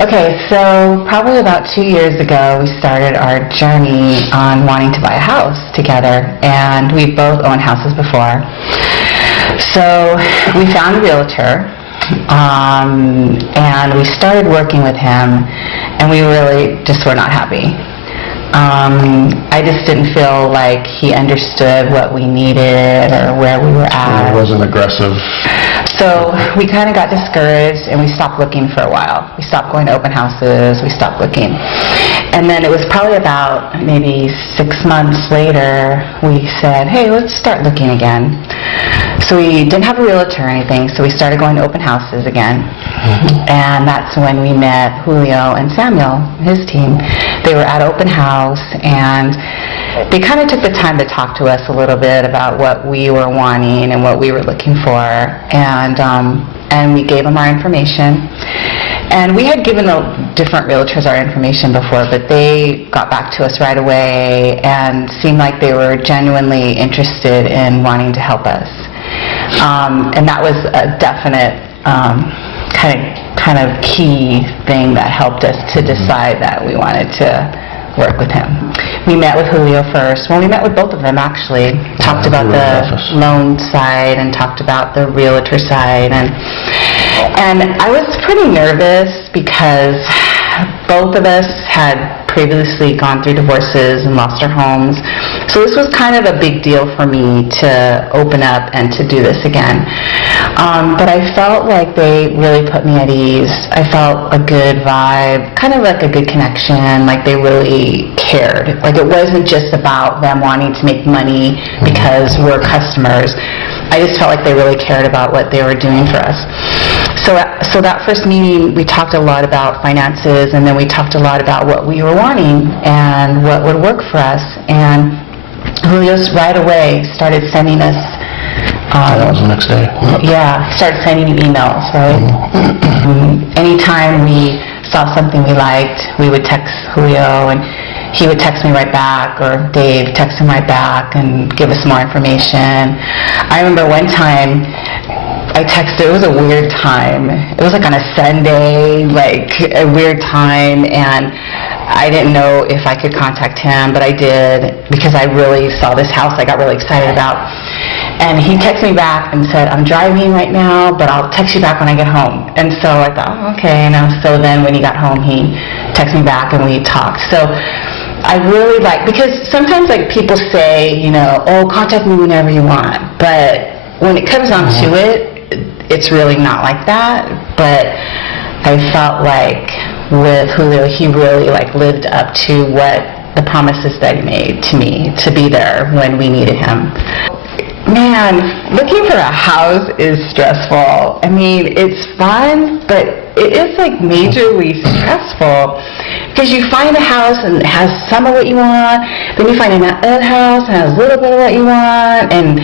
Okay, so probably about 2 years ago, we started our journey on wanting to buy a house together, and we both owned houses before. So we found a realtor, and we started working with him, and we really just were not happy. I just didn't feel like he understood what we needed or where we were at. He wasn't aggressive. So we kind of got discouraged and we stopped looking for a while. We stopped going to open houses, we stopped looking. And then it was probably about maybe 6 months later, we said, hey, let's start looking again. So we didn't have a realtor or anything, so we started going to open houses again. And that's when we met Julio and Samuel, his team. They were at open house, and they kind of took the time to talk to us a little bit about what we were wanting and what we were looking for, and we gave them our information. And we had given the different realtors our information before, but they got back to us right away and seemed like they were genuinely interested in wanting to help us. And that was a definite kind of key thing that helped us to decide that we wanted to work with him. We met with Julio first. Well, we met with both of them, actually. Talked about the loan side and talked about the realtor side. And I was pretty nervous because both of us had previously gone through divorces and lost our homes. So this was kind of a big deal for me to open up and to do this again. But I felt like they really put me at ease. I felt a good vibe, kind of like a good connection, like they really cared. Like it wasn't just about them wanting to make money because we're customers. I just felt like they really cared about what they were doing for us. So that first meeting, we talked a lot about finances, and then we talked a lot about what we were wanting and what would work for us. And Julio's right away started sending us... that was the next day. Yeah, started sending me emails, right? Anytime we saw something we liked, we would text Julio, and he would text me right back, or Dave text him right back and give us more information. I remember one time I texted, it was a weird time. It was like on a Sunday, like a weird time, and I didn't know if I could contact him, but I did because I really saw this house I got really excited about. And he texted me back and said, I'm driving right now, but I'll text you back when I get home. And so I thought, oh, okay. So then when he got home, he texted me back and we talked. So I really like, because sometimes like people say, oh, contact me whenever you want. But when it comes down to it, it's really not like that. But I felt like with Julio, he really like lived up to what the promises that he made to me, to be there when we needed him. Man, looking for a house is stressful. I mean, it's fun, but it is like majorly stressful because you find a house and it has some of what you want, then you find another house and has a little bit of what you want, and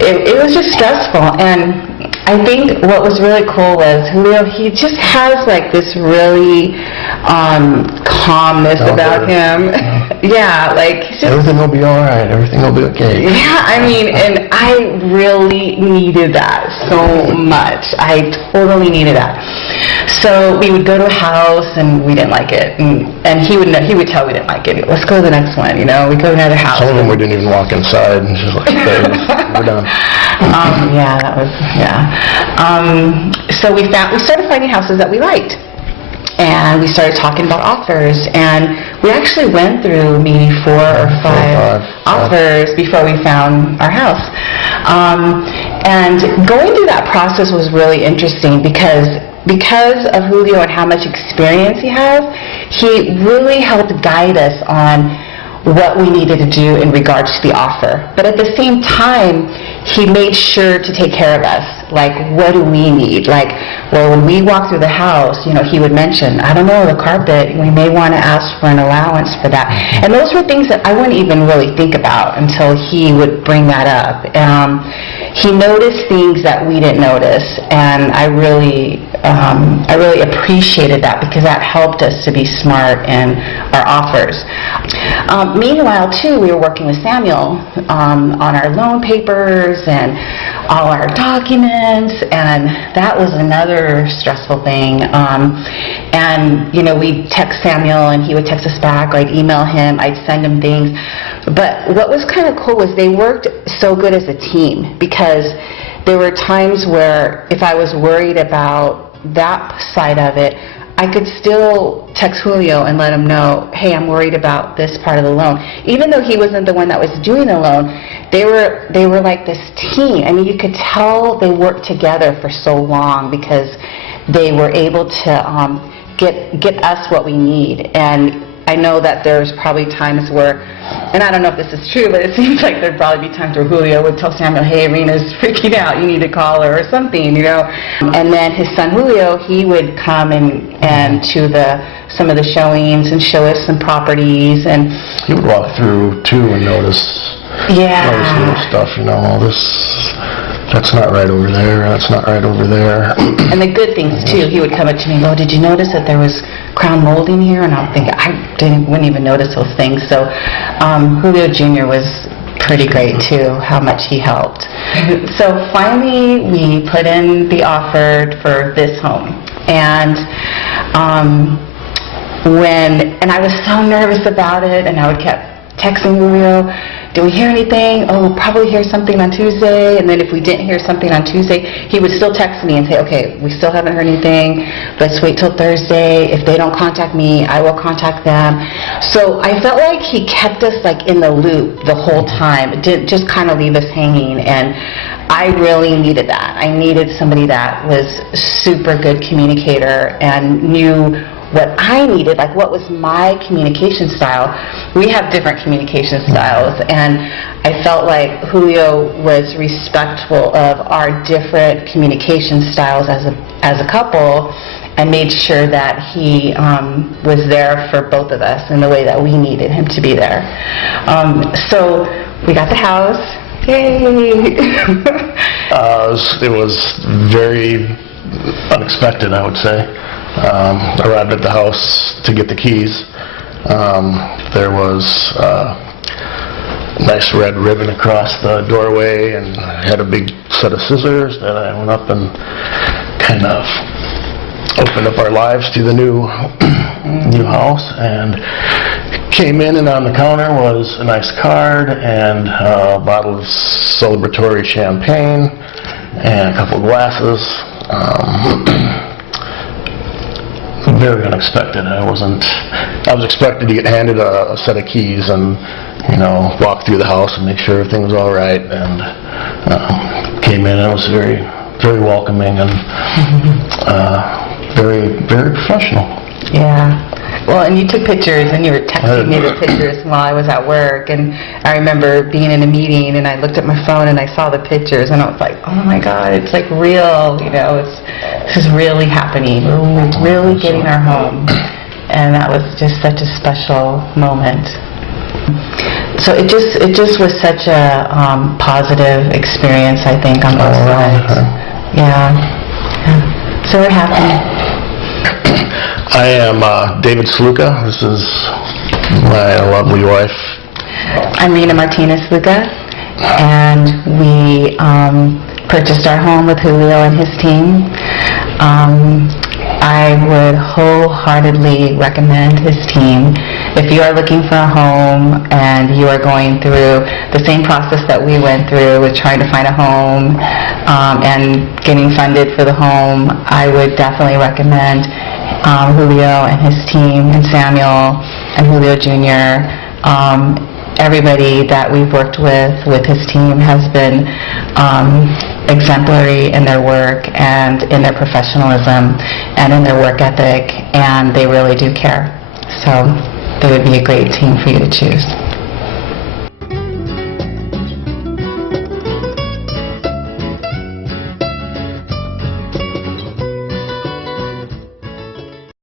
it was just stressful. And I think what was really cool was Julio, he just has like this really calmness about him. Yeah, like he's just, everything will be all right. Everything will be okay. Yeah, I mean, and I really needed that so much. I totally needed that. So we would go to a house and we didn't like it, and he would know, he would tell we didn't like it. Let's go to the next one. We go to another house. Some of them we didn't even walk inside, and just like, okay, we're done. Yeah, that was so we started finding houses that we liked. And we started talking about offers, and we actually went through maybe 4 or 5 offers before we found our house. And going through that process was really interesting because of Julio and how much experience he has, he really helped guide us on what we needed to do in regards to the offer. But at the same time, he made sure to take care of us. Like, what do we need? Like, well, when we walk through the house, he would mention, I don't know, the carpet, we may want to ask for an allowance for that. And those were things that I wouldn't even really think about until he would bring that up. He noticed things that we didn't notice, and I really I really appreciated that because that helped us to be smart in our offers. Meanwhile, too, we were working with Samuel on our loan papers and all our documents, and that was another stressful thing. And, we'd text Samuel, and he would text us back, or I'd email him, I'd send him things. But what was kind of cool was they worked so good as a team, because there were times where if I was worried about that side of it, I could still text Julio and let him know, hey, I'm worried about this part of the loan. Even though he wasn't the one that was doing the loan, they were like this team. I mean, you could tell they worked together for so long because they were able to get us what we need. And I know that there's probably times where, and I don't know if this is true, but it seems like there'd probably be times where Julio would tell Samuel, hey, Rena's freaking out, you need to call her or something, And then his son Julio, he would come and to some of the showings and show us some properties. And He would walk through, too, and notice little stuff, that's not right over there, that's not right over there. And the good things, too. He would come up to me and go, did you notice that there was crown molding here? And I'll think, wouldn't even notice those things. So Julio Jr. was pretty great, too, how much he helped. So finally, we put in the offer for this home. And I was so nervous about it, and I would keep texting Julio, do we hear anything? Oh, we'll probably hear something on Tuesday. And then if we didn't hear something on Tuesday, he would still text me and say, okay, we still haven't heard anything. Let's wait till Thursday. If they don't contact me, I will contact them. So I felt like he kept us in the loop the whole time. It didn't just kind of leave us hanging. And I really needed that. I needed somebody that was super good communicator and knew what I needed, what was my communication style. We have different communication styles, and I felt like Julio was respectful of our different communication styles as a couple, and made sure that he was there for both of us in the way that we needed him to be there. So we got the house. Yay! It was very unexpected, I would say. Arrived at the house to get the keys. There was a nice red ribbon across the doorway, and I had a big set of scissors that I went up and kind of opened up our lives to the new house, and came in, and on the counter was a nice card and a bottle of celebratory champagne and a couple of glasses. Very unexpected. I was expected to get handed a set of keys and, walk through the house and make sure everything was all right, and came in, and it was very, very welcoming and very, very professional. Yeah. Well, and you took pictures, and you were texting me the pictures while I was at work, and I remember being in a meeting, and I looked at my phone, and I saw the pictures, and I was like, oh my God, it's real, this is really happening. We're really getting our home, and that was just such a special moment. So it just was such a positive experience, I think, on both sides. Yeah. So we're happy. I am David Sluka. This is my lovely wife. I'm Rena Martinez-Luca, and we purchased our home with Julio and his team. I would wholeheartedly recommend his team. If you are looking for a home and you are going through the same process that we went through with trying to find a home and getting funded for the home, I would definitely recommend Julio and his team, and Samuel and Julio Jr. Everybody that we've worked with his team has been exemplary in their work and in their professionalism and in their work ethic, and they really do care. So they would be a great team for you to choose.